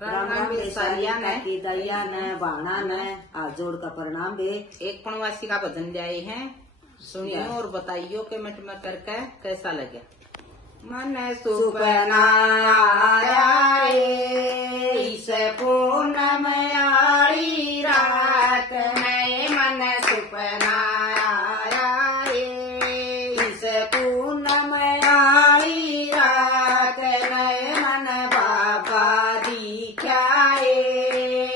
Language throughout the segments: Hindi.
राम राम बेसारिया ने की दैया ने बाणा ने हाथ जोड़ का प्रणाम बे। एक पणवासी का भजन गाए हैं, सुनियो और बताइयो कि मिट में करके कैसा लगे। मन सुपना आया इस पूनम आड़ी रात में, मन सुपना आया इस पूनम आड़ी रात में, मन बाबा दिखाए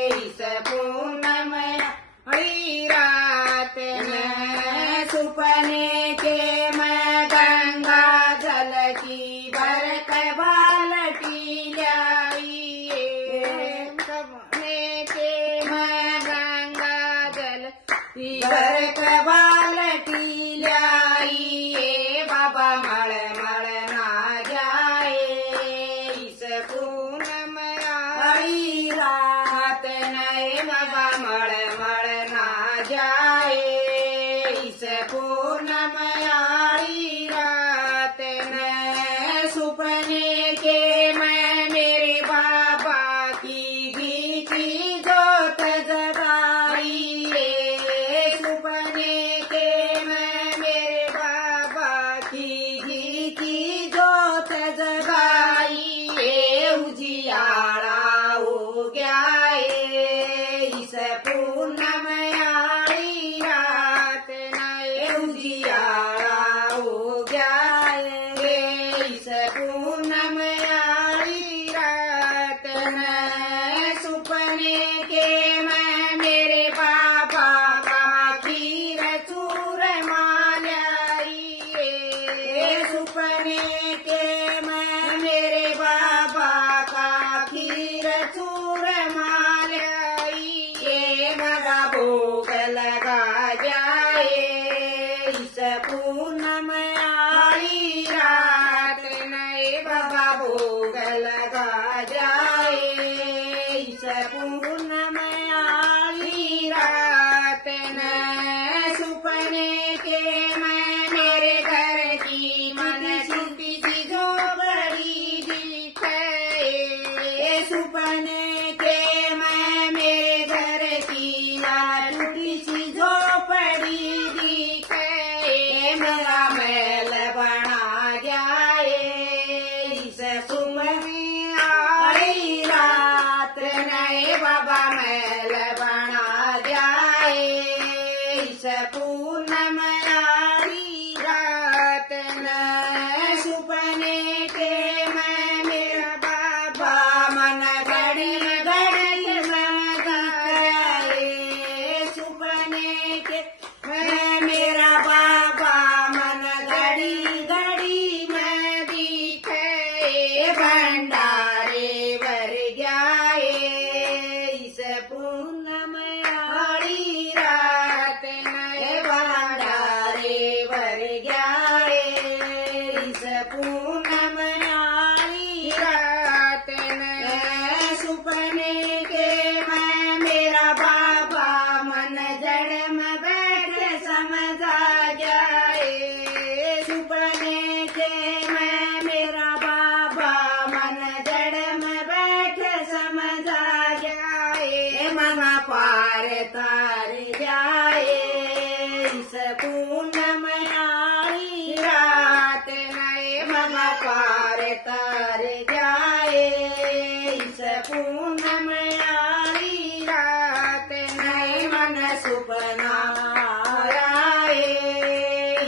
इस पूनम आड़ी रात में। सुपने के मैं गंगा जल की बरक बाल्टी लाई, सपने के मैं गंगा जल की बरक बाल्टी लाई, बाबा मल मल ना जाए इस पूनम आड़ी रात में, बाबा मल मल ना जाए इस पूनम आड़ी रात में। सुपने के मैं मेरे बाबा की घीची जोत जगाई, सुपने के मैं मेरे बाबा की घीची जोत जगाई, उजियारा हो गया इस पूनम आड़ी रात में, उजियारा हो गया इस पूनम आड़ी रात में। सुपने के मैं मेरे बाबा का खीर चूर मालाई, सुपने के मैं मेरे बाबा का खीर चूर मालाई, मगा भोग लगा जाए इस पूनम आड़ी रात में, बाबा भोग लगा जाए इस पूनम आड़ी रात में। सुपने के मैं मेरे घर की मन छुट्टी सी झोपड़ी दिखे, सुपने के मैं मेरे घर की टूटी सी झोपड़ी दिखे, मेरा महल बना जाए इस सुमन आड़ी रात में, बाबा महल बना जाए इस पूनम आड़ी रात में। सुपने के मैं मेरा बाबा मन घड़ी घड़ी मन गाए, सुपने के मैं मेरा बाबा मन घड़ी घड़ी में दिखे, भंडारे भर जाए इस पूनम आड़ी रात में, भंडारे भर जाए इस पूनम आड़ी रात में। सुपने के मैं मेरा बाबा मन जड़ में बैठ समझा जाए, सुपने के मैं मेरा बाबा मन जड़ में बैठ समझा जाए, मना पार तार जाए इस पूनम आड़ी रात में, मना पार तार जाए इस पूनम आड़ी रात में। मन सुपना आए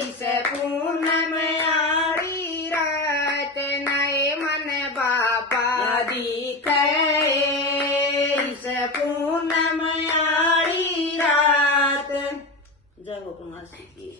इस पूनम आड़ी रात में, मन बाबा दिखे इस पूनम आड़ी रात। जय गोकुल मासी की।